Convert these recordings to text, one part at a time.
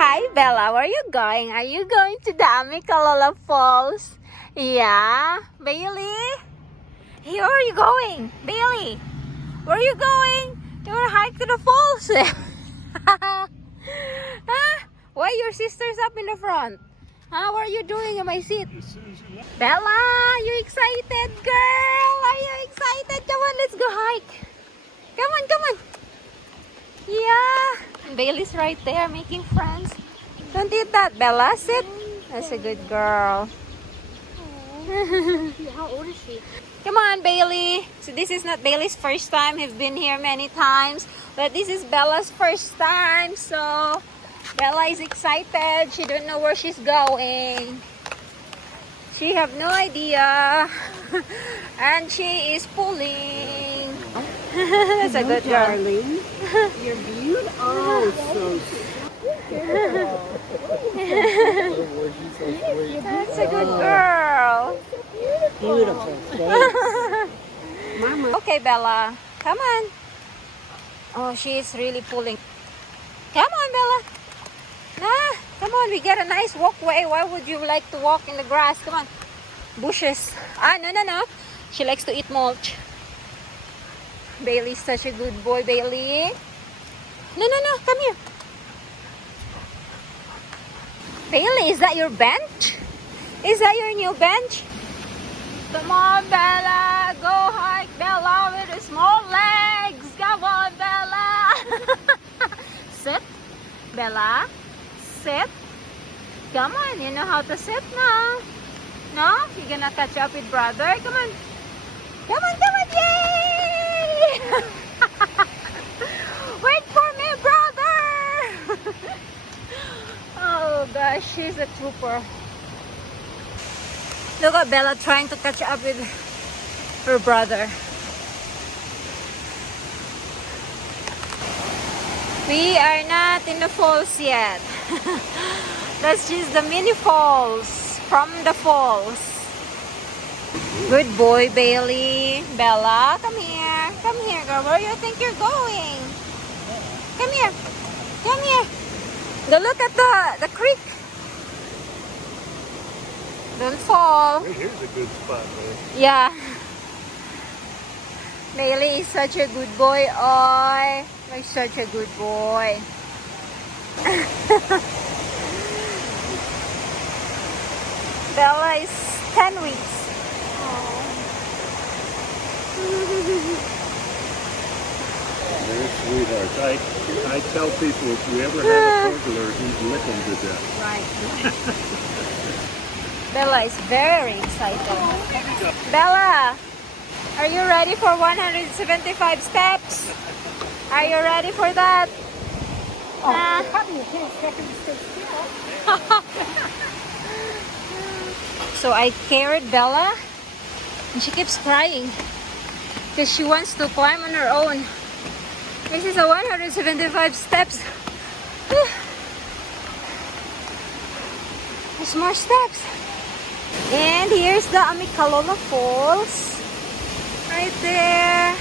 Hi, Bella. Where are you going? Are you going to the Amicalola Falls? Yeah. Bailey? Hey, where are you going? Bailey? Where are you going? You want to hike to the falls? Huh? Why your sister's up in the front? Huh? What are you doing in my seat? Bella, you excited, girl? Are you excited? Come on, let's go hike. Come on, come on. Yeah. Bailey's right there making friends. Don't eat that, Bella. Sit. That's a good girl. How old is she? Come on, Bailey. So this is not Bailey's first time. We've been here many times. But this is Bella's first time. So Bella is excited. She don't know where she's going. She have no idea. And she is pulling. That's a good girl. Darling. You're beautiful. Oh, so That's a good girl. beautiful. Mama. Okay, Bella. Come on. Oh, she is really pulling. Come on, Bella. Nah, come on. We got a nice walkway. Why would you like to walk in the grass? Come on. Bushes. Ah, no, no, no. She likes to eat mulch. Bailey's such a good boy, Bailey. No, no, no. Come here. Bailey, is that your bench? Is that your new bench? Come on, Bella. Go hike, Bella, with the small legs. Come on, Bella. Sit, Bella. Sit. Come on, you know how to sit now. No? You're gonna catch up with brother? Come on. Come on, come on. Yay! Wait for me, brother. Oh, gosh. She's a trooper. Look at Bella trying to catch up with her brother. We are not in the falls yet. That's just the mini falls from the falls. Good boy, Bailey. Bella, come here. Come here, girl. Where do you think you're going? Come here. Come here. Go look at the creek. Don't fall. Here's a good spot, man. Yeah. Bailey is such a good boy. Oi. He's such a good boy. Bella is 10 weeks. They're sweethearts. I tell people if you ever have a burglar, he'd lick them to death. Right. Bella is very excited. Bella, are you ready for 175 steps? Are you ready for that? Probably you can't expect her to stay still. So I carried Bella and she keeps crying because she wants to climb on her own. This is a 175 steps. There's more steps. And here's the Amicalola Falls. Right there.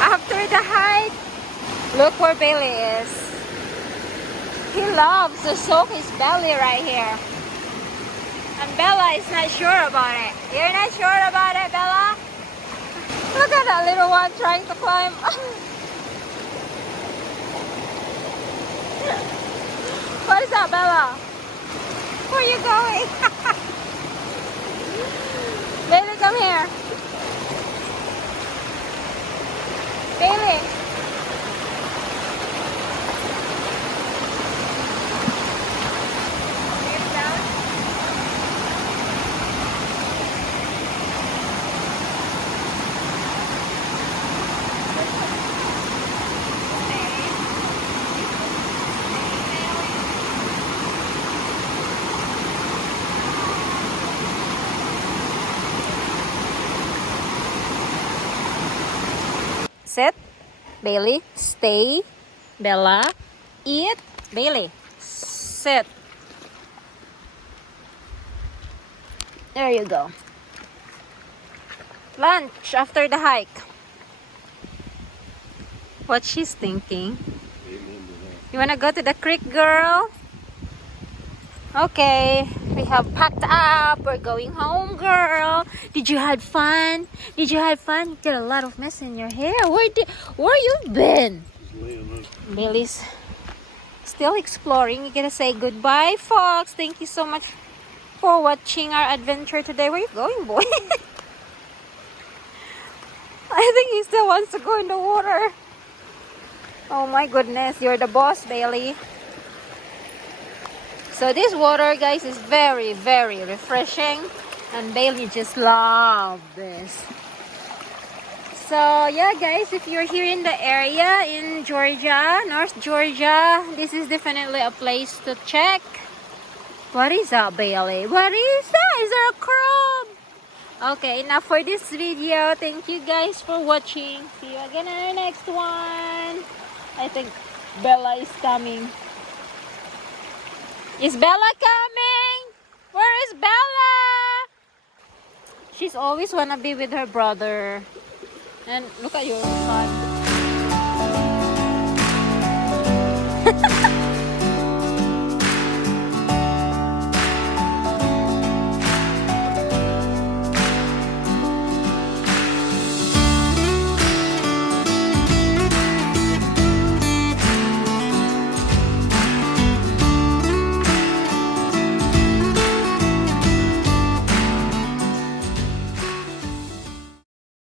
After the hike, look where Bailey is. He loves to soak his belly right here. And Bella is not sure about it. You're not sure about it, Bella? Look at that little one trying to climb. What is that, Bella? Where are you going? Bailey, come here. Bailey. Sit. Bailey, stay. Bella, eat. Bailey, sit. There you go. Lunch after the hike. What she's thinking. You wanna go to the creek, girl? Okay, we have packed up. We're going home, girl. Did you have fun? Did you have fun? You get a lot of mess in your hair. Where you been? Billy's still exploring. You gotta say goodbye, folks. Thank you so much for watching our adventure today. Where you going, boy? I think he still wants to go in the water. Oh my goodness, you're the boss, Bailey. So this water, guys, is very, very refreshing. And Bailey just loves this. So yeah, guys, if you're here in the area in Georgia, North Georgia, this is definitely a place to check. What is that, Bailey? What is that? Is there a crab? Okay, enough for this video. Thank you guys for watching. See you again in the next one. I think Bella is coming. Is Bella coming? Where is Bella? She's always wanna be with her brother. And look at your son.